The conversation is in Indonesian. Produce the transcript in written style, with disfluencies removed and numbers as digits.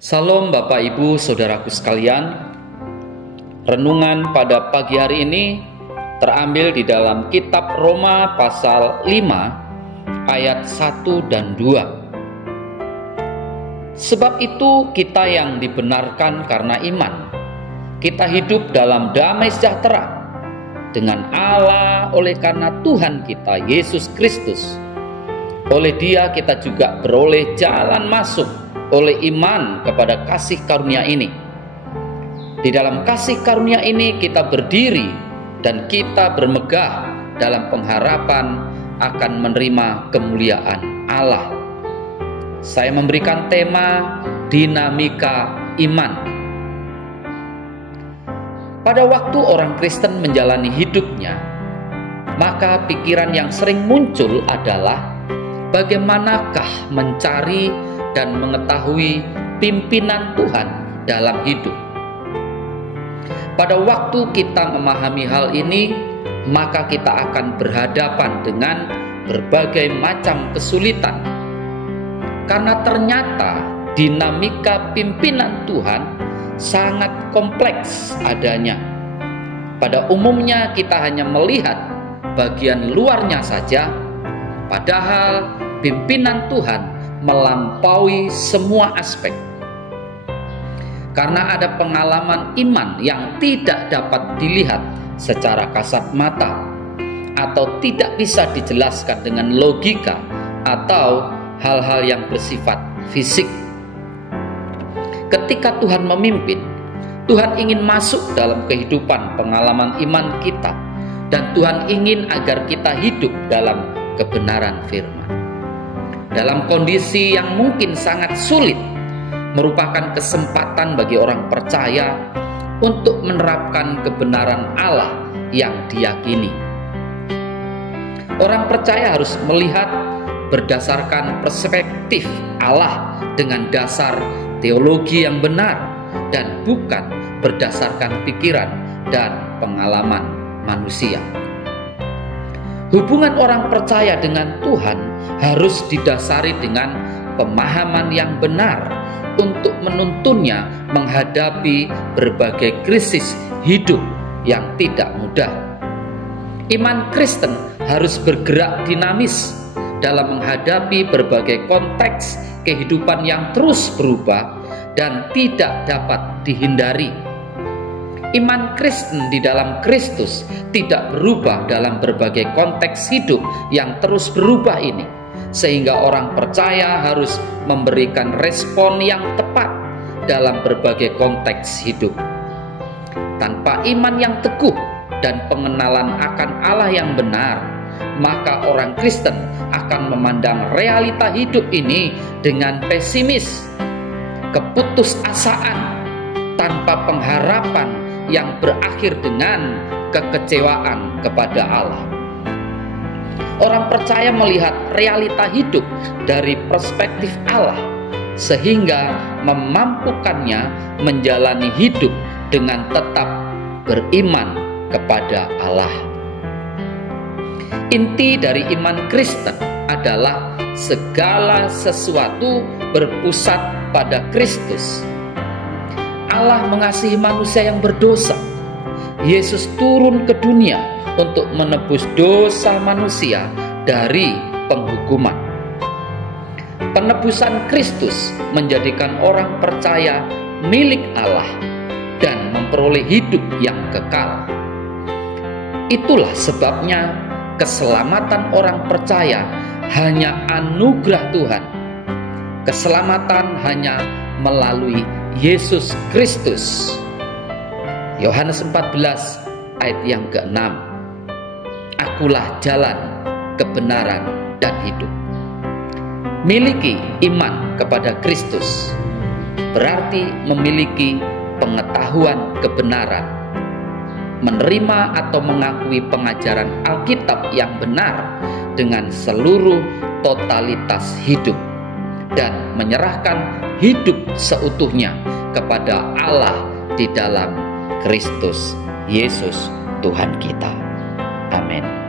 Salam Bapak Ibu Saudaraku sekalian. Renungan pada pagi hari ini terambil di dalam kitab Roma pasal 5 ayat 1 dan 2. Sebab itu kita yang dibenarkan karena iman, kita hidup dalam damai sejahtera dengan Allah oleh karena Tuhan kita Yesus Kristus. Oleh Dia kita juga beroleh jalan masuk oleh iman kepada kasih karunia ini. Di dalam kasih karunia ini kita berdiri dan kita bermegah dalam pengharapan akan menerima kemuliaan Allah. Saya memberikan tema dinamika iman. Pada waktu orang Kristen menjalani hidupnya, maka pikiran yang sering muncul adalah bagaimanakah mencari dan mengetahui pimpinan Tuhan dalam hidup. Pada waktu kita memahami hal ini, maka kita akan berhadapan dengan berbagai macam kesulitan. Karena ternyata dinamika pimpinan Tuhan sangat kompleks adanya. Pada umumnya kita hanya melihat bagian luarnya saja, padahal pimpinan Tuhan melampaui semua aspek. Karena ada pengalaman iman yang tidak dapat dilihat secara kasat mata atau tidak bisa dijelaskan dengan logika atau hal-hal yang bersifat fisik. Ketika Tuhan memimpin, Tuhan ingin masuk dalam kehidupan pengalaman iman kita, dan Tuhan ingin agar kita hidup dalam kebenaran firman. Dalam kondisi yang mungkin sangat sulit, merupakan kesempatan bagi orang percaya untuk menerapkan kebenaran Allah yang diyakini. Orang percaya harus melihat berdasarkan perspektif Allah dengan dasar teologi yang benar dan bukan berdasarkan pikiran dan pengalaman manusia. Hubungan orang percaya dengan Tuhan harus didasari dengan pemahaman yang benar untuk menuntunnya menghadapi berbagai krisis hidup yang tidak mudah. Iman Kristen harus bergerak dinamis dalam menghadapi berbagai konteks kehidupan yang terus berubah dan tidak dapat dihindari. Iman Kristen di dalam Kristus tidak berubah dalam berbagai konteks hidup yang terus berubah ini, sehingga orang percaya harus memberikan respon yang tepat dalam berbagai konteks hidup. Tanpa iman yang teguh dan pengenalan akan Allah yang benar, maka orang Kristen akan memandang realita hidup ini dengan pesimis, keputusasaan, tanpa pengharapan yang berakhir dengan kekecewaan kepada Allah. Orang percaya melihat realita hidup dari perspektif Allah, sehingga memampukannya menjalani hidup dengan tetap beriman kepada Allah. Inti dari iman Kristen adalah segala sesuatu berpusat pada Kristus. Allah mengasihi manusia yang berdosa. Yesus turun ke dunia untuk menebus dosa manusia dari penghukuman. Penebusan Kristus menjadikan orang percaya milik Allah dan memperoleh hidup yang kekal. Itulah sebabnya keselamatan orang percaya hanya anugerah Tuhan. Keselamatan hanya melalui Yesus Kristus. Yohanes 14 ayat yang ke-6. Akulah jalan, kebenaran, dan hidup. Miliki iman kepada Kristus berarti memiliki pengetahuan kebenaran, menerima atau mengakui pengajaran Alkitab yang benar dengan seluruh totalitas hidup, dan menyerahkan hidup seutuhnya kepada Allah di dalam Kristus Yesus Tuhan kita. Amin.